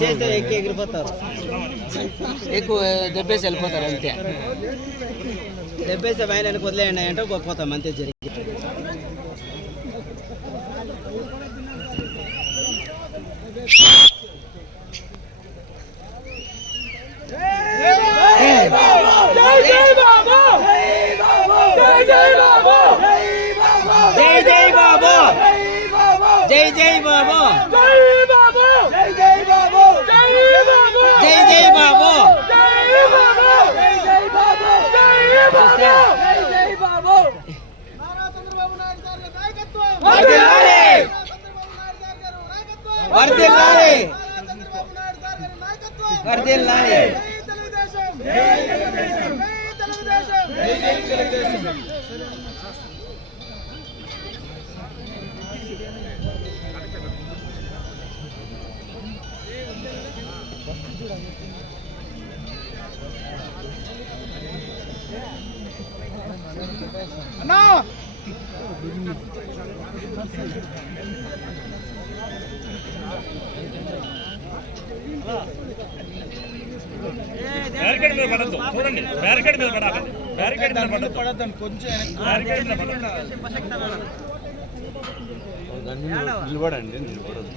చేస్తే ఎగిరిపోతారు, ఎక్కువ దెబ్బేసి వెళ్ళిపోతారు అంతే. దెబ్బేస్తే పైన వదిలేయండి అంటే పోతాం అంతే జరిగి. జై జై బాబు, జై జై బాబు, జై జై బాబు, జై జై బాబు, వర్ధిల్లాలి, వర్ధిల్లాలి. అన్నా బ్యారికేడ్ మీద పడద్దు, చూడండి బ్యారికేడ్ మీద పడాలి, బ్యారికేడ్ మీద పడద్దు, కొంచెం బ్యారికేడ్ మీద పడద్దు. నిలబడండి, నిలబడదు.